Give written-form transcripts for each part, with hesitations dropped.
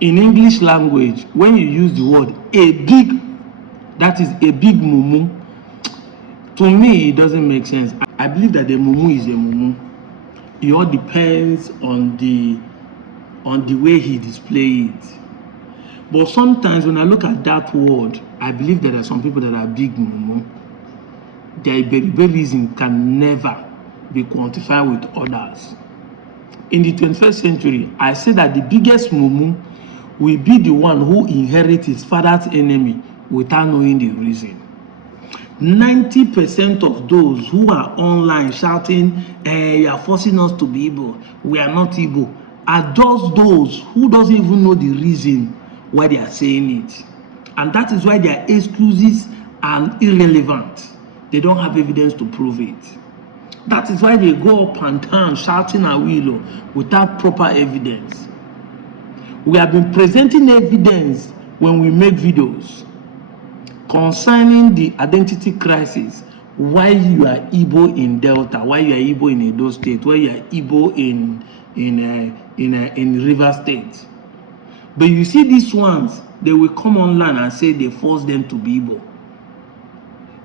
in English language, when you use the word a big, that is a big mumu, to me it doesn't make sense. I believe that the mumu is a mumu. It all depends on the way he displays it. But sometimes when I look at that word, I believe that there are some people that are big mumu. Their Iberiberism can never be quantified with others. In the 21st century, I say that the biggest mumu will be the one who inherits his father's enemy without knowing the reason. 90% of those who are online shouting, you are forcing us to be Igbo, we are not Igbo, are just those who doesn't even know the reason why they are saying it. And that is why their excuses are irrelevant. They don't have evidence to prove it. That is why they go up and down shouting a willow without proper evidence. We have been presenting evidence when we make videos concerning the identity crisis, why you are Igbo in Delta, why you are Igbo in Edo State, why you are Igbo in River State. But you see these ones, they will come online and say they force them to be Igbo.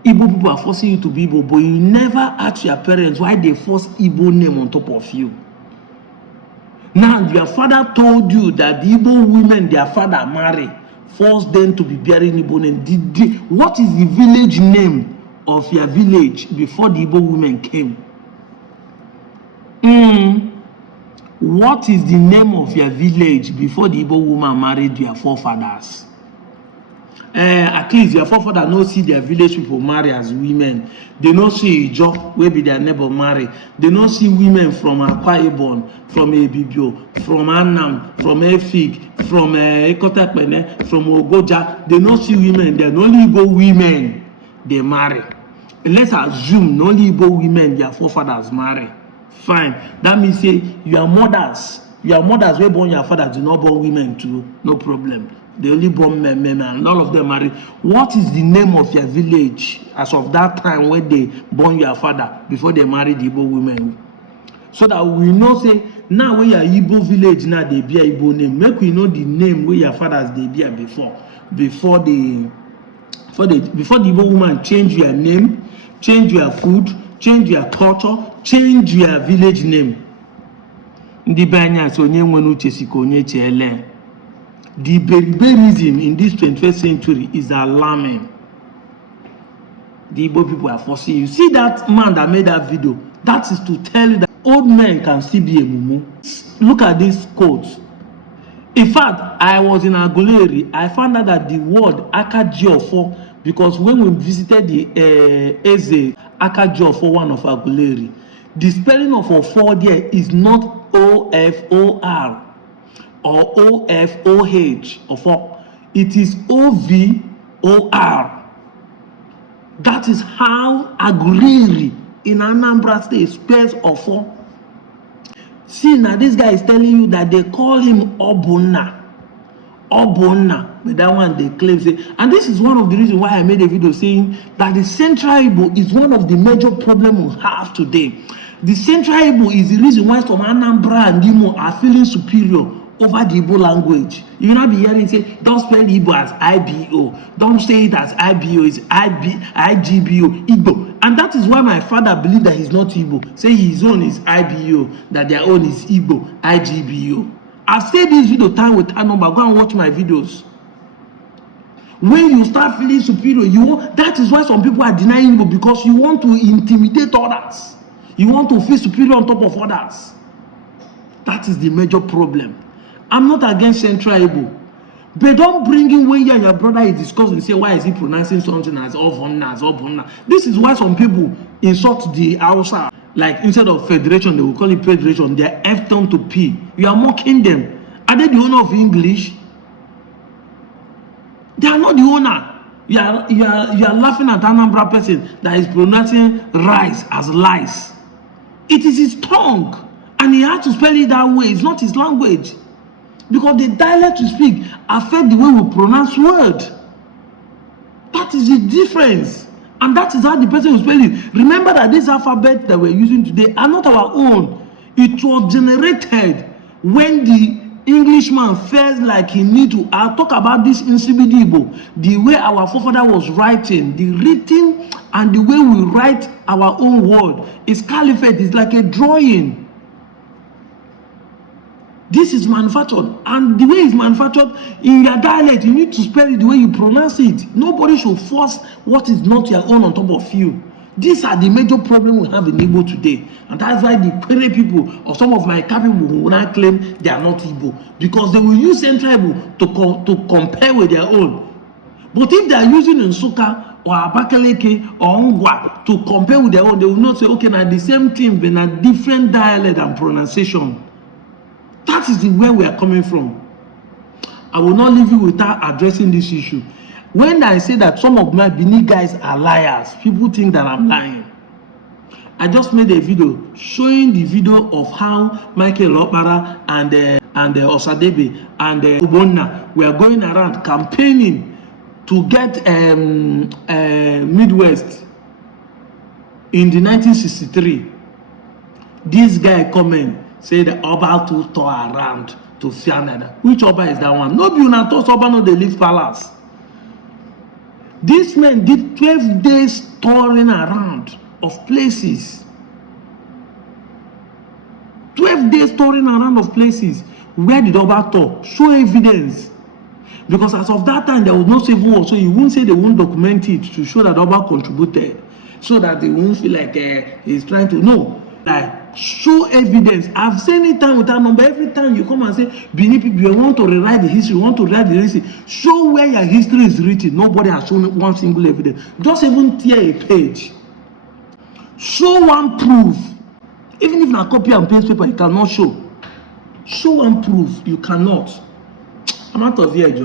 Igbo people are forcing you to be Igbo, but you never ask your parents why they force Igbo name on top of you. Now, your father told you that the Igbo women their father married forced them to be bearing Igbo name. What is the village name of your village before the Igbo women came? What is the name of your village before the Igbo woman married your forefathers? At least your forefathers no see their village people marry as women. They no see Ijo where be their neighbor marry. They no see women from Akwa Ibom, from Ebibio, from Annam, from Efik, from Ekotekpene, from Ogoja. They no see women. They only Igbo women they marry. Let's assume only Igbo women their forefathers marry. Fine. That means say your mothers were born your fathers do not born women too. No problem. They only born men and all of them married. What is the name of your village as of that time when they born your father before they married the Igbo women? So that we know say now when your Igbo village now they be a Igbo name. Make we know the name where your fathers they be before the Igbo woman change your name, change your food, change your culture, change your village name. Ndi banya so nye nwenu uche siko onye chele. The Iberiberism in this 21st century is alarming. The Igbo people are forcing you. See that man that made that video? That is to tell you that old men can still be a mumu. Look at this quote. In fact, I was in Aguleri. I found out that the word Akajiofo, because when we visited the Eze Akajiofo one of Aguleri, the spelling of Ofo there is not O-F-O-R. Or O-F-O-H, or it is O-V-O-R. That is how Aguleri in Anambra State spells Ofo. See, now this guy is telling you that they call him Obuna. But that one they claim say, and this is one of the reasons why I made a video saying that the Central Igbo is one of the major problems we have today. The Central Igbo is the reason why some Anambra and Imo are feeling superior over the Igbo language. You will not be hearing say, don't spell Igbo as IBO. Don't say it as IBO, it's IGBO, Igbo. And that is why my father believed that he's not Igbo. Say his own is IBO, that their own is Igbo, IGBO. I've said this video time with time number. Go and watch my videos. When you start feeling superior, that is why some people are denying Igbo, because you want to intimidate others. You want to feel superior on top of others. That is the major problem. I'm not against Central Igbo, but don't bring in when you and your brother is discussing, say, why is he pronouncing something as Obonna? This is why some people insult the Hausa. Like instead of federation, they will call it federation. They are F turned to P. You are mocking them. Are they the owner of English? They are not the owner. You are laughing at an Anambra person that is pronouncing rice as lice. It is his tongue, and he has to spell it that way. It's not his language. Because the dialect we speak affect the way we pronounce words. That is the difference. And that is how the person will spell it. Remember that this alphabet that we're using today are not our own. It was generated when the Englishman felt like he need to talk about this insipid Igbo, the way our forefather was writing, the written and the way we write our own word is caliphate. It's like a drawing. This is manufactured, and the way it's manufactured in your dialect, you need to spell it the way you pronounce it. Nobody should force what is not your own on top of you. These are the major problems we have in Igbo today, and that's why the Kwere people or some of my Ika people who will not claim they are not Igbo, because they will use Central Igbo to compare with their own. But if they are using Nsukka or Abakaleke or Ngwa to compare with their own, they will not say, okay, now the same thing, but a different dialect and pronunciation. That is the way we are coming from. I will not leave you without addressing this issue. When I say that some of my Bini guys are liars, people think that I'm lying. I just made a video showing the video of how Michael Okpara and Osadebe and Obonna were going around campaigning to get Midwest in the 1963. This guy comment say the Oba to tour around to Fianada. Which Oba is that one? No, you not thought Oba no they leave palace. This man did 12 days touring around of places. 12 days touring around of places. Where did Oba tour? Show evidence. Because as of that time, there was no civil war, so you won't say they won't document it to show that Oba contributed, so that they won't feel like he's trying to know. Like, show evidence. I've seen it time without number. Every time you come and say, Bini people, you want to rewrite the history, you want to write the history. Show where your history is written. Nobody has shown one single evidence. Just even tear a page. Show one proof. Even if na copy and paste paper, you cannot show. Show one proof. You cannot. I'm out of here, Joe.